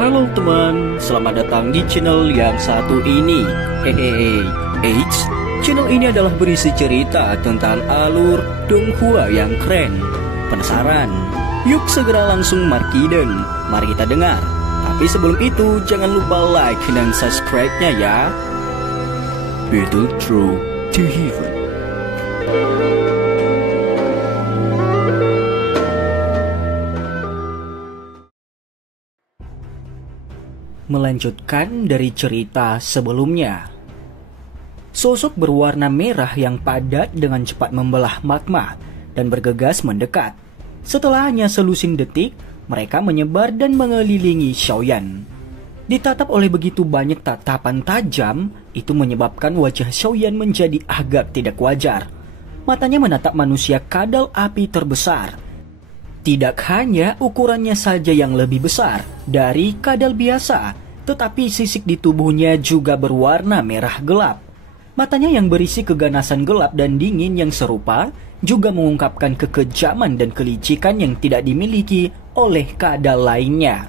Halo teman, selamat datang di channel yang satu ini. Hehehe, channel ini adalah berisi cerita tentang alur Donghua yang keren. Penasaran? Yuk segera langsung markiden, mari kita dengar. Tapi sebelum itu, jangan lupa like dan subscribe-nya ya. Battle Through to Heaven. Melanjutkan dari cerita sebelumnya. Sosok berwarna merah yang padat dengan cepat membelah magma dan bergegas mendekat. Setelah hanya selusing detik, mereka menyebar dan mengelilingi Xiaoyan. Ditatap oleh begitu banyak tatapan tajam, itu menyebabkan wajah Xiaoyan menjadi agak tidak wajar. Matanya menatap manusia kadal api terbesar. Tidak hanya ukurannya saja yang lebih besar dari kadal biasa, tetapi sisik di tubuhnya juga berwarna merah gelap. Matanya yang berisi keganasan gelap dan dingin yang serupa juga mengungkapkan kekejaman dan kelicikan yang tidak dimiliki oleh kadal lainnya.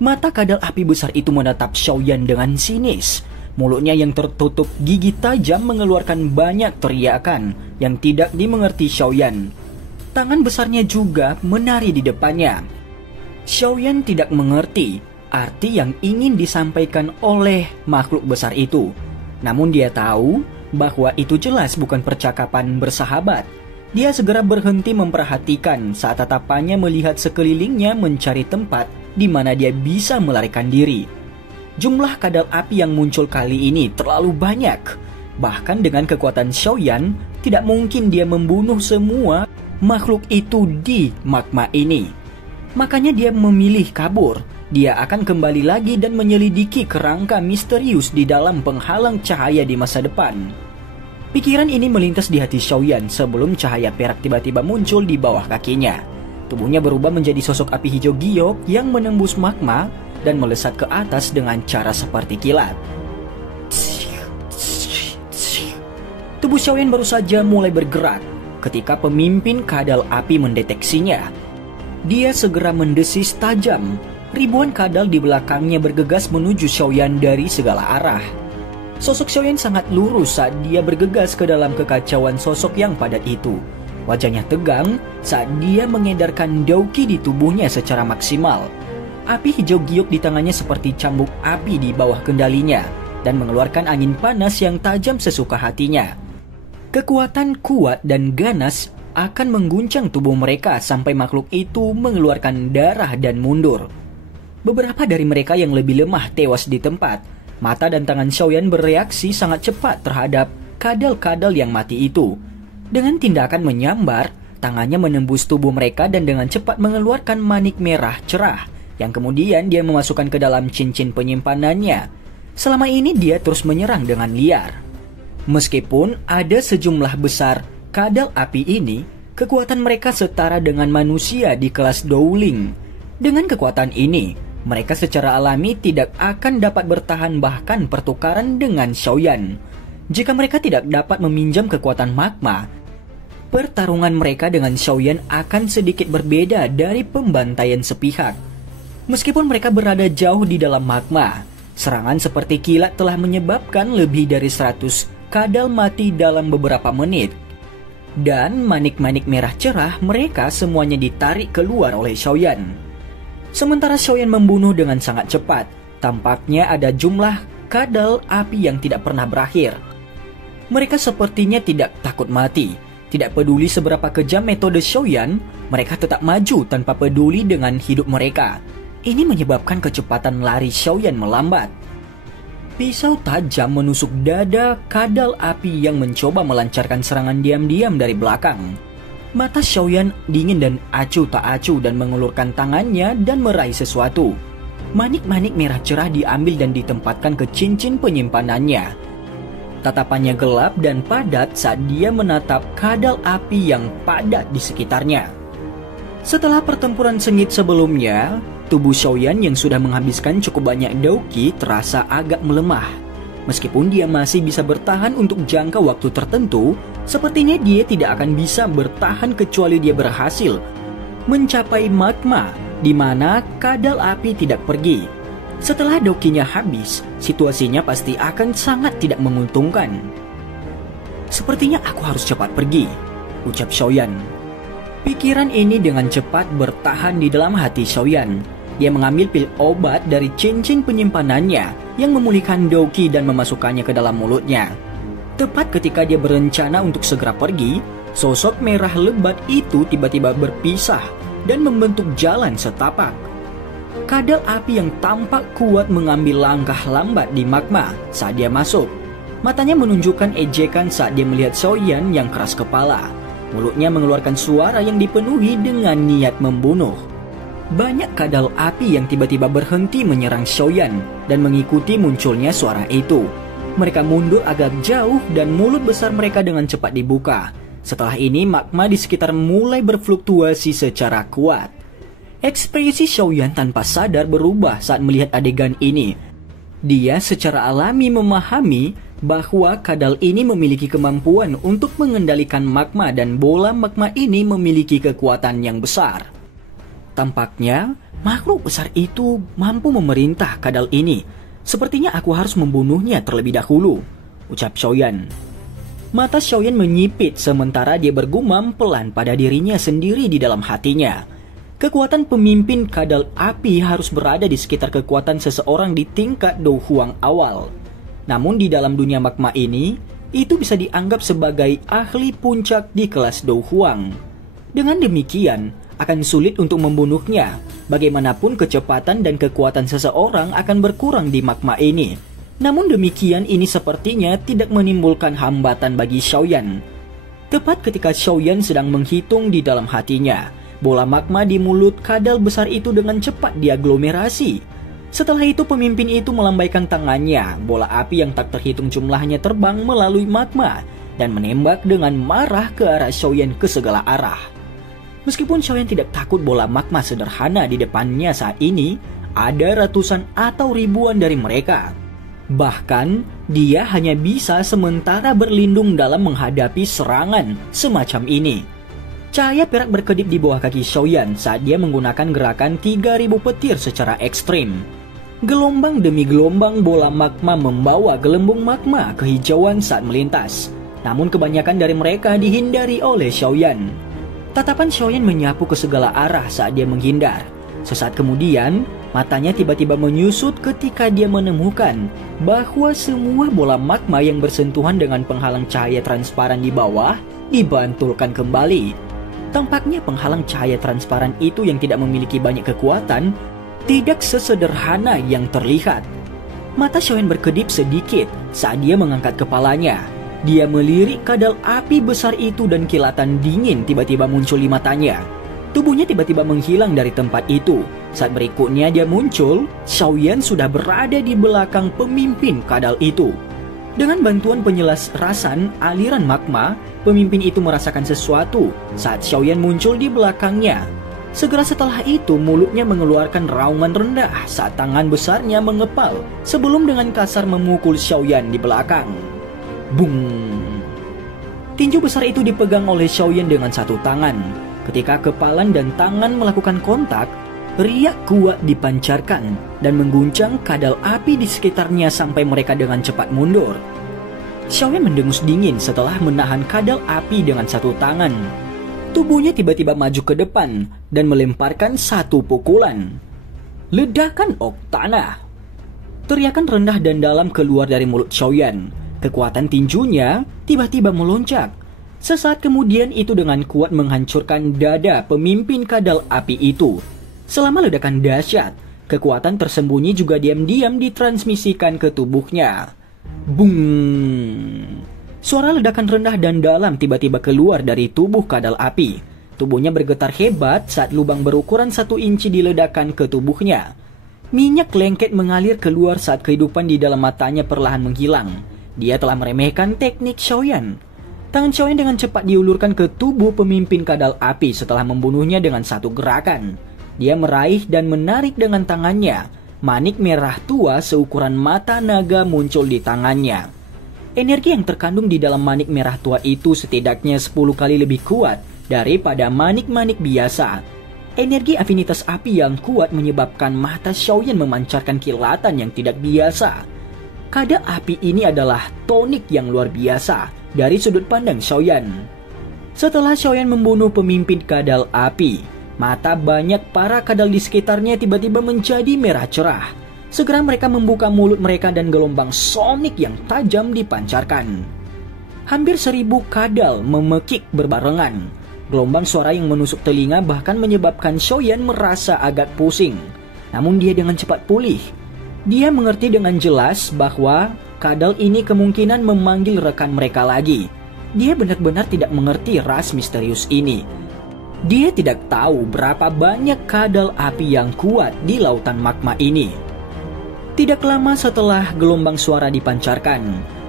Mata kadal api besar itu menatap Xiaoyan dengan sinis. Mulutnya yang tertutup gigi tajam mengeluarkan banyak teriakan yang tidak dimengerti Xiaoyan. Tangan besarnya juga menari di depannya. Xiaoyan tidak mengerti arti yang ingin disampaikan oleh makhluk besar itu. Namun dia tahu bahwa itu jelas bukan percakapan bersahabat. Dia segera berhenti memperhatikan saat tatapannya melihat sekelilingnya mencari tempat di mana dia bisa melarikan diri. Jumlah kadal api yang muncul kali ini terlalu banyak. Bahkan dengan kekuatan Xiaoyan, tidak mungkin dia membunuh semua makhluk itu di magma ini. Makanya dia memilih kabur. Dia akan kembali lagi dan menyelidiki kerangka misterius di dalam penghalang cahaya di masa depan. Pikiran ini melintas di hati Xiaoyan sebelum cahaya perak tiba-tiba muncul di bawah kakinya. Tubuhnya berubah menjadi sosok api hijau giok yang menembus magma dan melesat ke atas dengan cara seperti kilat. Tubuh Xiaoyan baru saja mulai bergerak ketika pemimpin kadal api mendeteksinya. Dia segera mendesis tajam. Ribuan kadal di belakangnya bergegas menuju Xiaoyan dari segala arah. Sosok Xiaoyan sangat lurus saat dia bergegas ke dalam kekacauan sosok yang padat itu. Wajahnya tegang saat dia mengedarkan dauki di tubuhnya secara maksimal. Api hijau giok di tangannya seperti cambuk api di bawah kendalinya dan mengeluarkan angin panas yang tajam sesuka hatinya. Kekuatan kuat dan ganas akan mengguncang tubuh mereka sampai makhluk itu mengeluarkan darah dan mundur. Beberapa dari mereka yang lebih lemah tewas di tempat. Mata dan tangan Xiaoyan bereaksi sangat cepat terhadap kadal-kadal yang mati itu. Dengan tindakan menyambar, tangannya menembus tubuh mereka dan dengan cepat mengeluarkan manik merah cerah, yang kemudian dia memasukkan ke dalam cincin penyimpanannya. Selama ini dia terus menyerang dengan liar. Meskipun ada sejumlah besar kadal api ini, kekuatan mereka setara dengan manusia di kelas Dowling. Dengan kekuatan ini, mereka secara alami tidak akan dapat bertahan bahkan pertukaran dengan Xiaoyan. Jika mereka tidak dapat meminjam kekuatan magma, pertarungan mereka dengan Xiaoyan akan sedikit berbeda dari pembantaian sepihak. Meskipun mereka berada jauh di dalam magma, serangan seperti kilat telah menyebabkan lebih dari 100 kadal mati dalam beberapa menit. Dan manik-manik merah cerah mereka semuanya ditarik keluar oleh Xiaoyan. Sementara Xiaoyan membunuh dengan sangat cepat, tampaknya ada jumlah kadal api yang tidak pernah berakhir. Mereka sepertinya tidak takut mati. Tidak peduli seberapa kejam metode Xiaoyan, mereka tetap maju tanpa peduli dengan hidup mereka. Ini menyebabkan kecepatan lari Xiaoyan melambat. Pisau tajam menusuk dada kadal api yang mencoba melancarkan serangan diam-diam dari belakang. Mata Xiaoyan dingin dan acuh tak acuh dan mengulurkan tangannya dan meraih sesuatu. Manik-manik merah cerah diambil dan ditempatkan ke cincin penyimpanannya. Tatapannya gelap dan padat saat dia menatap kadal api yang padat di sekitarnya. Setelah pertempuran sengit sebelumnya, tubuh Xiaoyan yang sudah menghabiskan cukup banyak dauki terasa agak melemah. Meskipun dia masih bisa bertahan untuk jangka waktu tertentu, sepertinya dia tidak akan bisa bertahan kecuali dia berhasil mencapai magma di mana kadal api tidak pergi. Setelah dokinya habis, situasinya pasti akan sangat tidak menguntungkan. "Sepertinya aku harus cepat pergi," ucap Xiaoyan. Pikiran ini dengan cepat bertahan di dalam hati Xiaoyan. Dia mengambil pil obat dari cincin penyimpanannya yang memulihkan doki dan memasukkannya ke dalam mulutnya. Tepat ketika dia berencana untuk segera pergi, sosok merah lebat itu tiba-tiba berpisah dan membentuk jalan setapak. Kadal api yang tampak kuat mengambil langkah lambat di magma saat dia masuk. Matanya menunjukkan ejekan saat dia melihat Xiaoyan yang keras kepala. Mulutnya mengeluarkan suara yang dipenuhi dengan niat membunuh. Banyak kadal api yang tiba-tiba berhenti menyerang Xiaoyan dan mengikuti munculnya suara itu. Mereka mundur agak jauh dan mulut besar mereka dengan cepat dibuka. Setelah ini magma di sekitar mulai berfluktuasi secara kuat. Ekspresi Xiaoyan tanpa sadar berubah saat melihat adegan ini. Dia secara alami memahami bahwa kadal ini memiliki kemampuan untuk mengendalikan magma dan bola magma ini memiliki kekuatan yang besar. Tampaknya makhluk besar itu mampu memerintah kadal ini. Sepertinya aku harus membunuhnya terlebih dahulu, ucap Xiaoyan. Mata Xiaoyan menyipit sementara dia bergumam pelan pada dirinya sendiri di dalam hatinya. Kekuatan pemimpin kadal api harus berada di sekitar kekuatan seseorang di tingkat Do Huang awal. Namun di dalam dunia magma ini, itu bisa dianggap sebagai ahli puncak di kelas Do Huang. Dengan demikian, akan sulit untuk membunuhnya. Bagaimanapun kecepatan dan kekuatan seseorang akan berkurang di magma ini. Namun demikian ini sepertinya tidak menimbulkan hambatan bagi Xiaoyan. Tepat ketika Xiaoyan sedang menghitung di dalam hatinya, bola magma di mulut kadal besar itu dengan cepat diaglomerasi. Setelah itu pemimpin itu melambaikan tangannya, bola api yang tak terhitung jumlahnya terbang melalui magma dan menembak dengan marah ke arah Xiaoyan ke segala arah. Meskipun Xiaoyan tidak takut bola magma sederhana di depannya saat ini, ada ratusan atau ribuan dari mereka. Bahkan, dia hanya bisa sementara berlindung dalam menghadapi serangan semacam ini. Cahaya perak berkedip di bawah kaki Xiaoyan saat dia menggunakan gerakan 3000 petir secara ekstrim. Gelombang demi gelombang bola magma membawa gelembung magma kehijauan saat melintas. Namun kebanyakan dari mereka dihindari oleh Xiaoyan. Tatapan Xiaoyan menyapu ke segala arah saat dia menghindar. Sesaat kemudian, matanya tiba-tiba menyusut ketika dia menemukan bahwa semua bola magma yang bersentuhan dengan penghalang cahaya transparan di bawah dibantulkan kembali. Tampaknya penghalang cahaya transparan itu yang tidak memiliki banyak kekuatan, tidak sesederhana yang terlihat. Mata Xiaoyan berkedip sedikit saat dia mengangkat kepalanya. Dia melirik kadal api besar itu dan kilatan dingin tiba-tiba muncul di matanya. Tubuhnya tiba-tiba menghilang dari tempat itu. Saat berikutnya dia muncul, Xiaoyan sudah berada di belakang pemimpin kadal itu. Dengan bantuan penyelarasan aliran magma, pemimpin itu merasakan sesuatu saat Xiaoyan muncul di belakangnya. Segera setelah itu mulutnya mengeluarkan raungan rendah saat tangan besarnya mengepal sebelum dengan kasar memukul Xiaoyan di belakang. Bung! Tinju besar itu dipegang oleh Xiaoyan dengan satu tangan. Ketika kepalan dan tangan melakukan kontak, riak kuat dipancarkan dan mengguncang kadal api di sekitarnya sampai mereka dengan cepat mundur. Xiaoyan mendengus dingin setelah menahan kadal api dengan satu tangan. Tubuhnya tiba-tiba maju ke depan dan melemparkan satu pukulan. Ledakan ok tanah. Teriakan rendah dan dalam keluar dari mulut Xiaoyan. Kekuatan tinjunya tiba-tiba melonjak. Sesaat kemudian itu dengan kuat menghancurkan dada pemimpin kadal api itu. Selama ledakan dahsyat, kekuatan tersembunyi juga diam-diam ditransmisikan ke tubuhnya. Bung! Suara ledakan rendah dan dalam tiba-tiba keluar dari tubuh kadal api. Tubuhnya bergetar hebat saat lubang berukuran 1 inci diledakkan ke tubuhnya. Minyak lengket mengalir keluar saat kehidupan di dalam matanya perlahan menghilang. Dia telah meremehkan teknik Xiaoyan. Tangan Xiaoyan dengan cepat diulurkan ke tubuh pemimpin kadal api setelah membunuhnya dengan satu gerakan. Dia meraih dan menarik dengan tangannya. Manik merah tua seukuran mata naga muncul di tangannya. Energi yang terkandung di dalam manik merah tua itu setidaknya 10 kali lebih kuat daripada manik-manik biasa. Energi afinitas api yang kuat menyebabkan mata Xiaoyan memancarkan kilatan yang tidak biasa. Kadal api ini adalah tonik yang luar biasa dari sudut pandang Xiaoyan. Setelah Xiaoyan membunuh pemimpin kadal api, mata banyak para kadal di sekitarnya tiba-tiba menjadi merah cerah. Segera mereka membuka mulut mereka dan gelombang sonik yang tajam dipancarkan. Hampir 1000 kadal memekik berbarengan. Gelombang suara yang menusuk telinga bahkan menyebabkan Xiaoyan merasa agak pusing. Namun dia dengan cepat pulih. Dia mengerti dengan jelas bahwa kadal ini kemungkinan memanggil rekan mereka lagi. Dia benar-benar tidak mengerti ras misterius ini. Dia tidak tahu berapa banyak kadal api yang kuat di lautan magma ini. Tidak lama setelah gelombang suara dipancarkan,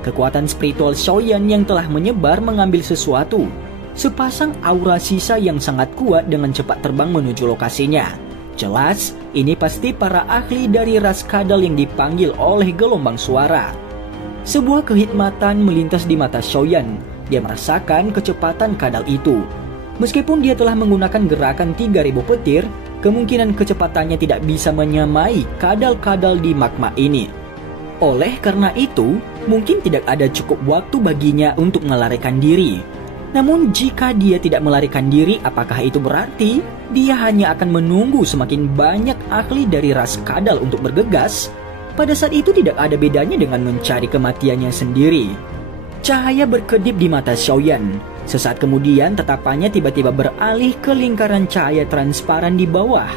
kekuatan spiritual Xiaoyan yang telah menyebar mengambil sesuatu. Sepasang aura sisa yang sangat kuat dengan cepat terbang menuju lokasinya. Jelas, ini pasti para ahli dari ras kadal yang dipanggil oleh gelombang suara. Sebuah kehikmatan melintas di mata Xiaoyan. Dia merasakan kecepatan kadal itu. Meskipun dia telah menggunakan gerakan 3000 petir, kemungkinan kecepatannya tidak bisa menyamai kadal-kadal di magma ini. Oleh karena itu, mungkin tidak ada cukup waktu baginya untuk melarikan diri. Namun jika dia tidak melarikan diri, apakah itu berarti dia hanya akan menunggu semakin banyak ahli dari ras kadal untuk bergegas? Pada saat itu tidak ada bedanya dengan mencari kematiannya sendiri. Cahaya berkedip di mata Xiaoyan. Sesaat kemudian tatapannya tiba-tiba beralih ke lingkaran cahaya transparan di bawah.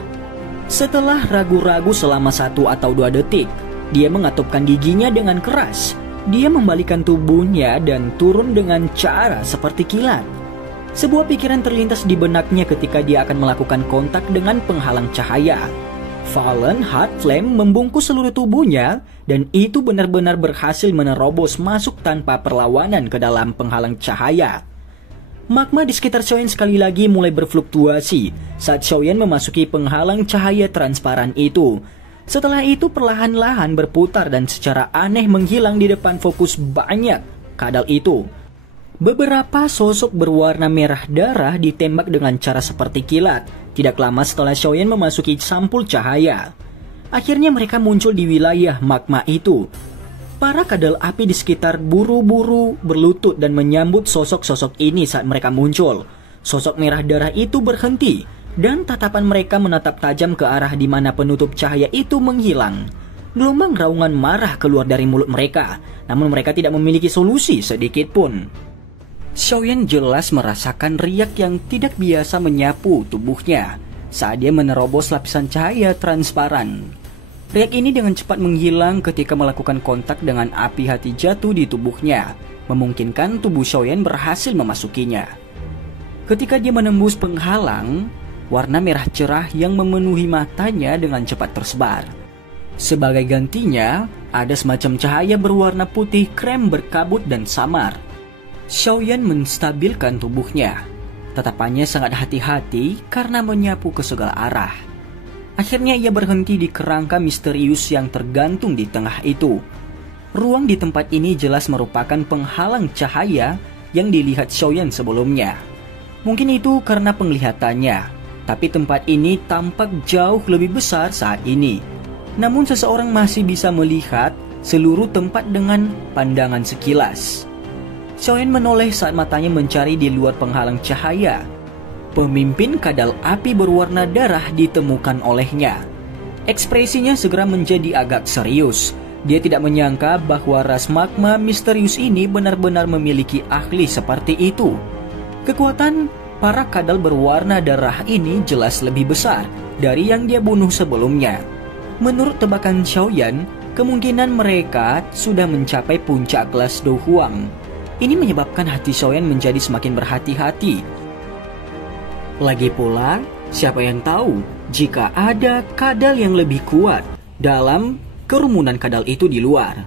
Setelah ragu-ragu selama 1 atau 2 detik, dia mengatupkan giginya dengan keras. Dia membalikan tubuhnya dan turun dengan cara seperti kilat. Sebuah pikiran terlintas di benaknya ketika dia akan melakukan kontak dengan penghalang cahaya. Fallen Heart Flame membungkus seluruh tubuhnya dan itu benar-benar berhasil menerobos masuk tanpa perlawanan ke dalam penghalang cahaya. Magma di sekitar Xiaoyan sekali lagi mulai berfluktuasi saat Xiaoyan memasuki penghalang cahaya transparan itu. Setelah itu perlahan-lahan berputar dan secara aneh menghilang di depan fokus banyak kadal itu. Beberapa sosok berwarna merah darah ditembak dengan cara seperti kilat. Tidak lama setelah Xiaoyan memasuki sampul cahaya. Akhirnya mereka muncul di wilayah magma itu. Para kadal api di sekitar buru-buru berlutut dan menyambut sosok-sosok ini saat mereka muncul. Sosok merah darah itu berhenti dan tatapan mereka menatap tajam ke arah di mana penutup cahaya itu menghilang. Gelombang raungan marah keluar dari mulut mereka, namun mereka tidak memiliki solusi sedikit pun. Xiaoyan jelas merasakan riak yang tidak biasa menyapu tubuhnya saat dia menerobos lapisan cahaya transparan. Riak ini dengan cepat menghilang ketika melakukan kontak dengan api hati jatuh di tubuhnya, memungkinkan tubuh Xiaoyan berhasil memasukinya. Ketika dia menembus penghalang, warna merah cerah yang memenuhi matanya dengan cepat tersebar. Sebagai gantinya, ada semacam cahaya berwarna putih krem berkabut dan samar. Xiaoyan menstabilkan tubuhnya. Tatapannya sangat hati-hati karena menyapu ke segala arah. Akhirnya ia berhenti di kerangka misterius yang tergantung di tengah itu. Ruang di tempat ini jelas merupakan penghalang cahaya yang dilihat Xiaoyan sebelumnya. Mungkin itu karena penglihatannya, tapi tempat ini tampak jauh lebih besar saat ini. Namun seseorang masih bisa melihat seluruh tempat dengan pandangan sekilas. Xiaoyan menoleh saat matanya mencari di luar penghalang cahaya. Pemimpin kadal api berwarna darah ditemukan olehnya. Ekspresinya segera menjadi agak serius. Dia tidak menyangka bahwa ras magma misterius ini benar-benar memiliki ahli seperti itu. Kekuatan para kadal berwarna darah ini jelas lebih besar dari yang dia bunuh sebelumnya. Menurut tebakan Xiaoyan, kemungkinan mereka sudah mencapai puncak kelas Do Huang. Ini menyebabkan hati Xiaoyan menjadi semakin berhati-hati. Lagi pula, siapa yang tahu jika ada kadal yang lebih kuat dalam kerumunan kadal itu di luar.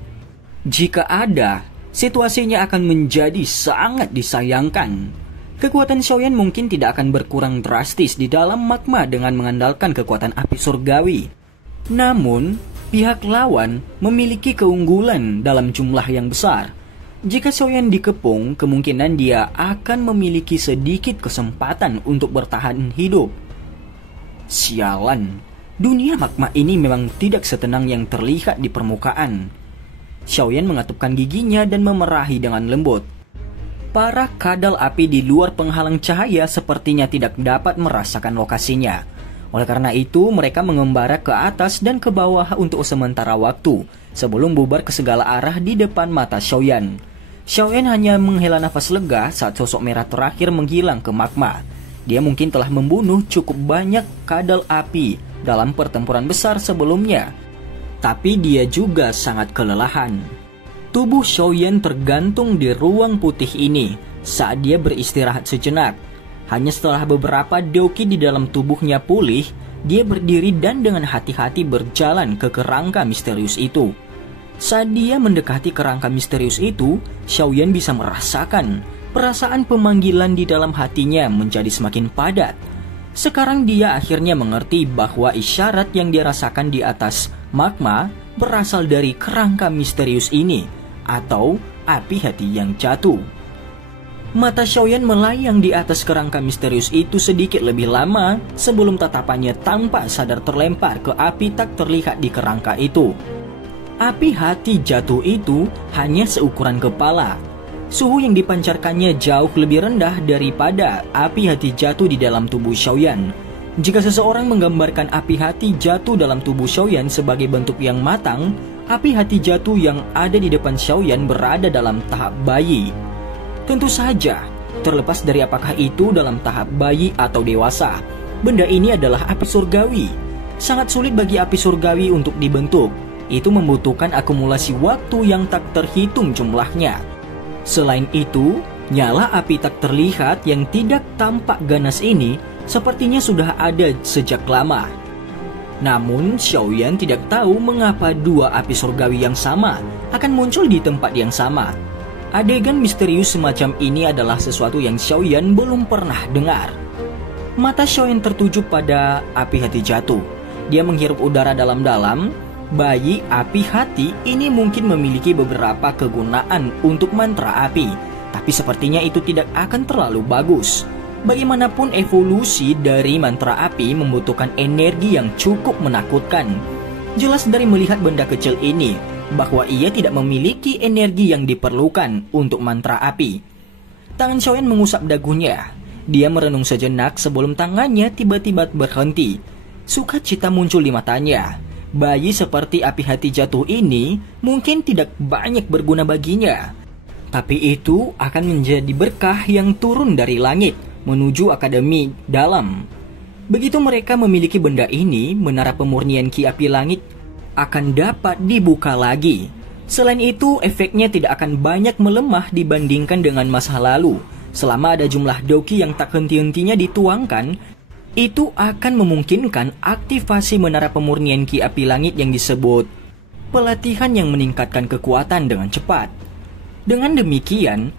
Jika ada, situasinya akan menjadi sangat disayangkan. Kekuatan Xiaoyan mungkin tidak akan berkurang drastis di dalam magma dengan mengandalkan kekuatan api surgawi. Namun, pihak lawan memiliki keunggulan dalam jumlah yang besar. Jika Xiaoyan dikepung, kemungkinan dia akan memiliki sedikit kesempatan untuk bertahan hidup. Sialan, dunia magma ini memang tidak setenang yang terlihat di permukaan. Xiaoyan mengatupkan giginya dan memerahi dengan lembut. Para kadal api di luar penghalang cahaya sepertinya tidak dapat merasakan lokasinya. Oleh karena itu, mereka mengembara ke atas dan ke bawah untuk sementara waktu, sebelum bubar ke segala arah di depan mata Xiaoyan. Xiaoyan hanya menghela nafas lega saat sosok merah terakhir menghilang ke magma. Dia mungkin telah membunuh cukup banyak kadal api dalam pertempuran besar sebelumnya. Tapi dia juga sangat kelelahan. Tubuh Xiaoyan tergantung di ruang putih ini saat dia beristirahat sejenak. Hanya setelah beberapa doki di dalam tubuhnya pulih, dia berdiri dan dengan hati-hati berjalan ke kerangka misterius itu. Saat dia mendekati kerangka misterius itu, Xiaoyan bisa merasakan perasaan pemanggilan di dalam hatinya menjadi semakin padat. Sekarang dia akhirnya mengerti bahwa isyarat yang dia rasakan di atas magma berasal dari kerangka misterius ini, atau api hati yang jatuh. Mata Xiaoyan melayang di atas kerangka misterius itu sedikit lebih lama sebelum tatapannya tanpa sadar terlempar ke api tak terlihat di kerangka itu. Api hati jatuh itu hanya seukuran kepala. Suhu yang dipancarkannya jauh lebih rendah daripada api hati jatuh di dalam tubuh Xiaoyan. Jika seseorang menggambarkan api hati jatuh dalam tubuh Xiaoyan sebagai bentuk yang matang, api hati jatuh yang ada di depan Xiaoyan berada dalam tahap bayi. Tentu saja, terlepas dari apakah itu dalam tahap bayi atau dewasa, benda ini adalah api surgawi. Sangat sulit bagi api surgawi untuk dibentuk. Itu membutuhkan akumulasi waktu yang tak terhitung jumlahnya. Selain itu, nyala api tak terlihat yang tidak tampak ganas ini sepertinya sudah ada sejak lama. Namun, Xiaoyan tidak tahu mengapa dua api surgawi yang sama akan muncul di tempat yang sama. Adegan misterius semacam ini adalah sesuatu yang Xiaoyan belum pernah dengar. Mata Xiaoyan tertuju pada api hati jatuh. Dia menghirup udara dalam-dalam. Bayi api hati ini mungkin memiliki beberapa kegunaan untuk mantra api, tapi sepertinya itu tidak akan terlalu bagus. Bagaimanapun evolusi dari mantra api membutuhkan energi yang cukup menakutkan. Jelas dari melihat benda kecil ini bahwa ia tidak memiliki energi yang diperlukan untuk mantra api. Tangan Xiaoyan mengusap dagunya. Dia merenung sejenak sebelum tangannya tiba-tiba berhenti. Sukacita muncul di matanya. Bayi seperti api hati jatuh ini mungkin tidak banyak berguna baginya. Tapi itu akan menjadi berkah yang turun dari langit menuju akademi dalam. Begitu mereka memiliki benda ini, menara pemurnian ki api langit akan dapat dibuka lagi. Selain itu, efeknya tidak akan banyak melemah dibandingkan dengan masa lalu. Selama ada jumlah doki yang tak henti-hentinya dituangkan, itu akan memungkinkan aktivasi menara pemurnian ki api langit yang disebut pelatihan yang meningkatkan kekuatan dengan cepat. Dengan demikian,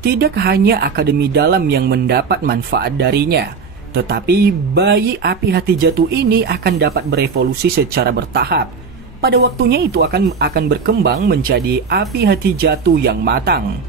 tidak hanya akademi dalam yang mendapat manfaat darinya, tetapi bayi api hati jatuh ini akan dapat berevolusi secara bertahap. Pada waktunya itu akan berkembang menjadi api hati jatuh yang matang.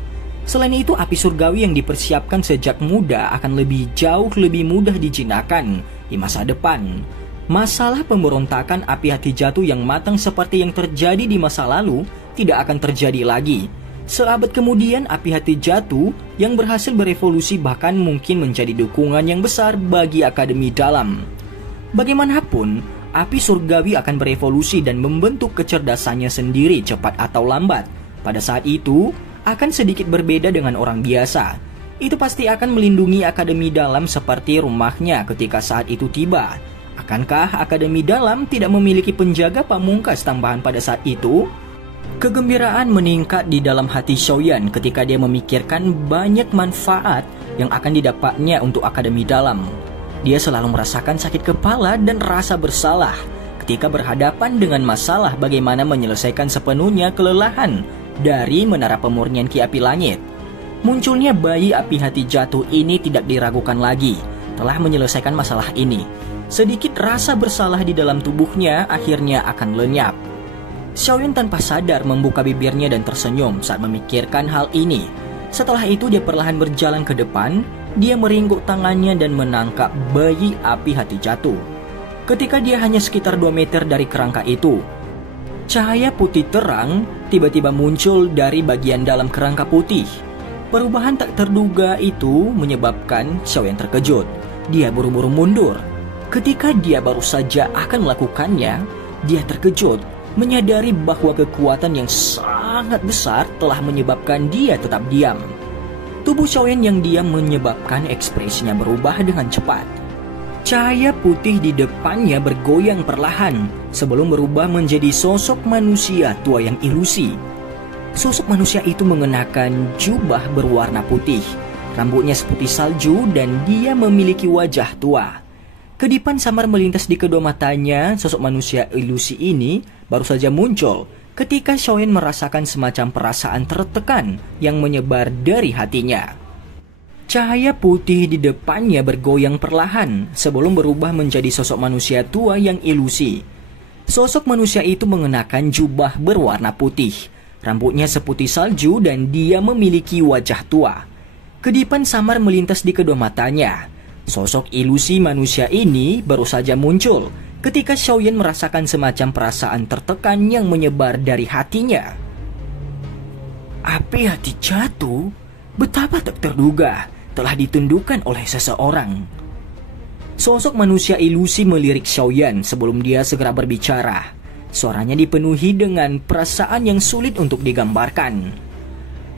Selain itu, api surgawi yang dipersiapkan sejak muda akan jauh lebih mudah dijinakkan di masa depan. Masalah pemberontakan api hati jatuh yang matang seperti yang terjadi di masa lalu tidak akan terjadi lagi. Seabad kemudian, api hati jatuh yang berhasil berevolusi bahkan mungkin menjadi dukungan yang besar bagi akademi dalam. Bagaimanapun, api surgawi akan berevolusi dan membentuk kecerdasannya sendiri cepat atau lambat. Pada saat itu, akan sedikit berbeda dengan orang biasa. Itu pasti akan melindungi akademi dalam seperti rumahnya ketika saat itu tiba. Akankah akademi dalam tidak memiliki penjaga pamungkas tambahan pada saat itu? Kegembiraan meningkat di dalam hati Xiaoyan ketika dia memikirkan banyak manfaat yang akan didapatnya untuk akademi dalam. Dia selalu merasakan sakit kepala dan rasa bersalah ketika berhadapan dengan masalah bagaimana menyelesaikan sepenuhnya kelelahan dari menara pemurnian ki api langit. Munculnya bayi api hati jatuh ini tidak diragukan lagi, telah menyelesaikan masalah ini. Sedikit rasa bersalah di dalam tubuhnya akhirnya akan lenyap. Xiaoyan tanpa sadar membuka bibirnya dan tersenyum saat memikirkan hal ini. Setelah itu dia perlahan berjalan ke depan. Dia meringkuk tangannya dan menangkap bayi api hati jatuh. Ketika dia hanya sekitar 2 meter dari kerangka itu, cahaya putih terang tiba-tiba muncul dari bagian dalam kerangka putih. Perubahan tak terduga itu menyebabkan Xiaoyan terkejut. Dia buru-buru mundur. Ketika dia baru saja akan melakukannya, dia terkejut menyadari bahwa kekuatan yang sangat besar telah menyebabkan dia tetap diam. Tubuh Xiaoyan yang diam menyebabkan ekspresinya berubah dengan cepat. Cahaya putih di depannya bergoyang perlahan sebelum berubah menjadi sosok manusia tua yang ilusi. Sosok manusia itu mengenakan jubah berwarna putih, rambutnya seputih salju dan dia memiliki wajah tua. Kedipan samar melintas di kedua matanya. Sosok manusia ilusi ini baru saja muncul ketika Xiaoyan merasakan semacam perasaan tertekan yang menyebar dari hatinya. Cahaya putih di depannya bergoyang perlahan sebelum berubah menjadi sosok manusia tua yang ilusi. Sosok manusia itu mengenakan jubah berwarna putih, rambutnya seputih salju dan dia memiliki wajah tua. Kedipan samar melintas di kedua matanya. Sosok ilusi manusia ini baru saja muncul ketika Xiaoyan merasakan semacam perasaan tertekan yang menyebar dari hatinya. Api hati jatuh? Betapa tak terduga telah ditundukkan oleh seseorang. Sosok manusia ilusi melirik Xiaoyan sebelum dia segera berbicara. Suaranya dipenuhi dengan perasaan yang sulit untuk digambarkan.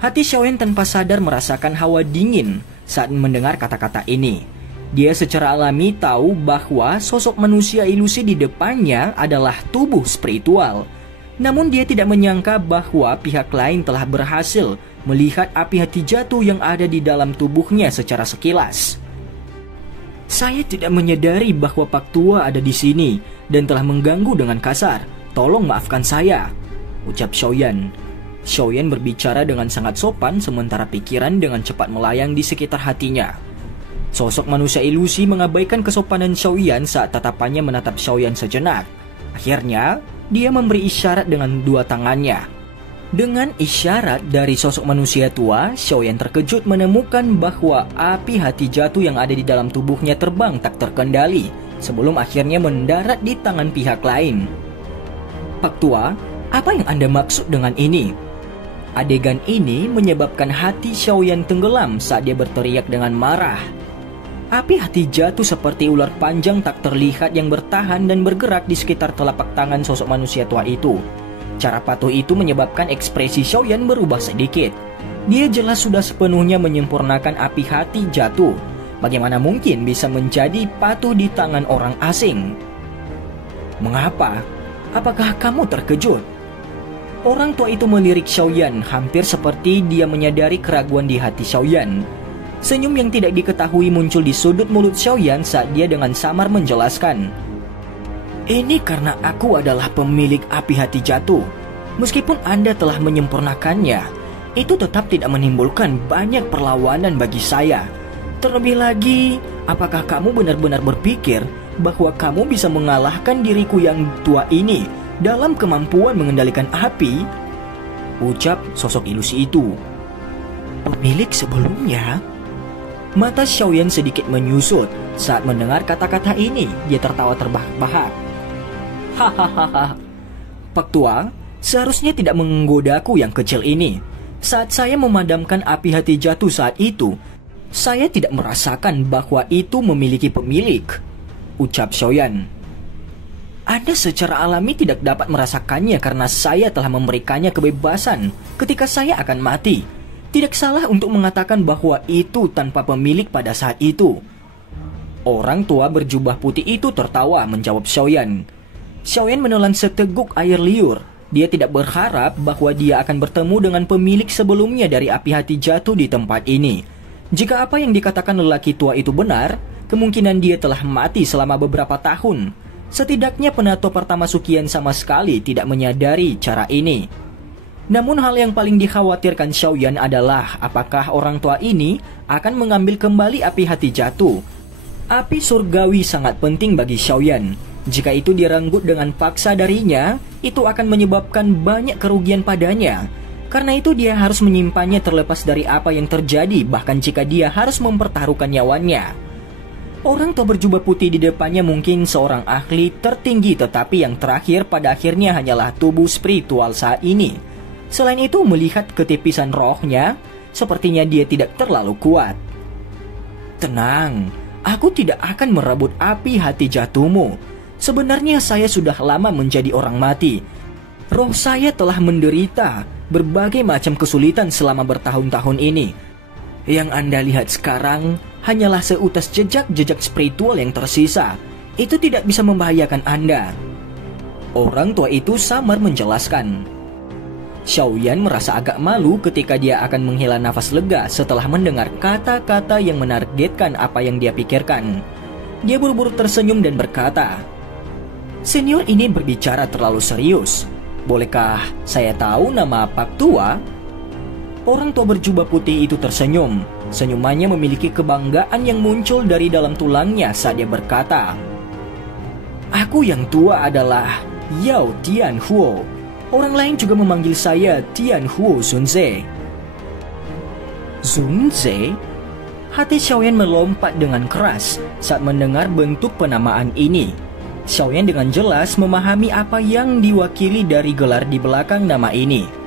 Hati Xiaoyan tanpa sadar merasakan hawa dingin saat mendengar kata-kata ini. Dia secara alami tahu bahwa sosok manusia ilusi di depannya adalah tubuh spiritual. Namun dia tidak menyangka bahwa pihak lain telah berhasil melihat api hati jatuh yang ada di dalam tubuhnya secara sekilas. Saya tidak menyadari bahwa Pak Tua ada di sini dan telah mengganggu dengan kasar. Tolong maafkan saya, ucap Xiaoyan. Xiaoyan berbicara dengan sangat sopan sementara pikiran dengan cepat melayang di sekitar hatinya. Sosok manusia ilusi mengabaikan kesopanan Xiaoyan saat tatapannya menatap Xiaoyan sejenak. Akhirnya, dia memberi isyarat dengan dua tangannya. Dengan isyarat dari sosok manusia tua, Xiaoyan terkejut menemukan bahwa api hati jatuh yang ada di dalam tubuhnya terbang tak terkendali sebelum akhirnya mendarat di tangan pihak lain. Pak Tua, apa yang Anda maksud dengan ini? Adegan ini menyebabkan hati Xiaoyan tenggelam saat dia berteriak dengan marah. Api hati jatuh seperti ular panjang tak terlihat yang bertahan dan bergerak di sekitar telapak tangan sosok manusia tua itu. Cara patuh itu menyebabkan ekspresi Xiaoyan berubah sedikit. Dia jelas sudah sepenuhnya menyempurnakan api hati jatuh. Bagaimana mungkin bisa menjadi patuh di tangan orang asing? Mengapa? Apakah kamu terkejut? Orang tua itu melirik Xiaoyan hampir seperti dia menyadari keraguan di hati Xiaoyan. Senyum yang tidak diketahui muncul di sudut mulut Xiaoyan saat dia dengan samar menjelaskan. Ini karena aku adalah pemilik api hati jatuh. Meskipun Anda telah menyempurnakannya, itu tetap tidak menimbulkan banyak perlawanan bagi saya. Terlebih lagi, apakah kamu benar-benar berpikir bahwa kamu bisa mengalahkan diriku yang tua ini dalam kemampuan mengendalikan api? Ucap sosok ilusi itu. Pemilik sebelumnya? Mata Xiaoyan sedikit menyusut saat mendengar kata-kata ini. Dia tertawa terbahak-bahak. Hahaha. Pak Tua, seharusnya tidak menggodaku yang kecil ini. Saat saya memadamkan api hati jatuh saat itu, saya tidak merasakan bahwa itu memiliki pemilik, ucap Xiaoyan. Anda secara alami tidak dapat merasakannya karena saya telah memberikannya kebebasan ketika saya akan mati. Tidak salah untuk mengatakan bahwa itu tanpa pemilik pada saat itu. Orang tua berjubah putih itu tertawa menjawab Xiaoyan. Xiaoyan menelan seteguk air liur. Dia tidak berharap bahwa dia akan bertemu dengan pemilik sebelumnya dari api hati jatuh di tempat ini. Jika apa yang dikatakan lelaki tua itu benar, kemungkinan dia telah mati selama beberapa tahun. Setidaknya penatua pertama Sukian sama sekali tidak menyadari cara ini. Namun hal yang paling dikhawatirkan Xiaoyan adalah apakah orang tua ini akan mengambil kembali api hati jatuh. Api surgawi sangat penting bagi Xiaoyan. Jika itu direnggut dengan paksa darinya, itu akan menyebabkan banyak kerugian padanya. Karena itu dia harus menyimpannya terlepas dari apa yang terjadi, bahkan jika dia harus mempertaruhkan nyawanya. Orang tua berjubah putih di depannya mungkin seorang ahli tertinggi, tetapi yang terakhir pada akhirnya hanyalah tubuh spiritual saat ini. Selain itu, melihat ketipisan rohnya, sepertinya dia tidak terlalu kuat. Tenang, aku tidak akan merebut api hati jatuhmu. Sebenarnya saya sudah lama menjadi orang mati. Roh saya telah menderita berbagai macam kesulitan selama bertahun-tahun ini. Yang Anda lihat sekarang hanyalah seutas jejak-jejak spiritual yang tersisa. Itu tidak bisa membahayakan Anda. Orang tua itu samar menjelaskan. Xiaoyan merasa agak malu ketika dia akan menghela nafas lega setelah mendengar kata-kata yang menargetkan apa yang dia pikirkan. Dia buru-buru tersenyum dan berkata, "Senior ini berbicara terlalu serius. Bolehkah saya tahu nama Pak Tua?" Orang tua berjubah putih itu tersenyum. Senyumannya memiliki kebanggaan yang muncul dari dalam tulangnya saat dia berkata, "Aku yang tua adalah Yao Tianhuo. Orang lain juga memanggil saya Tianhuo Zunze." Zunze? Hati Xiaoyan melompat dengan keras saat mendengar bentuk penamaan ini. Xiaoyan dengan jelas memahami apa yang diwakili dari gelar di belakang nama ini.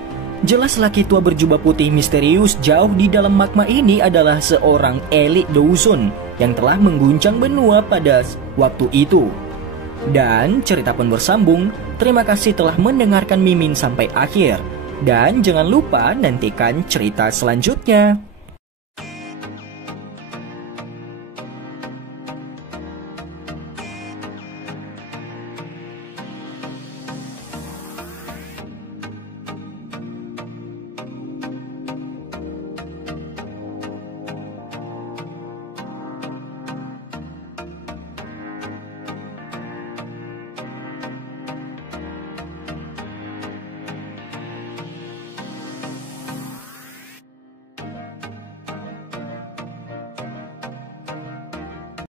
Jelas laki tua berjubah putih misterius jauh di dalam magma ini adalah seorang elit Douzun yang telah mengguncang benua pada waktu itu. Dan cerita pun bersambung. Terima kasih telah mendengarkan Mimin sampai akhir. Dan jangan lupa nantikan cerita selanjutnya.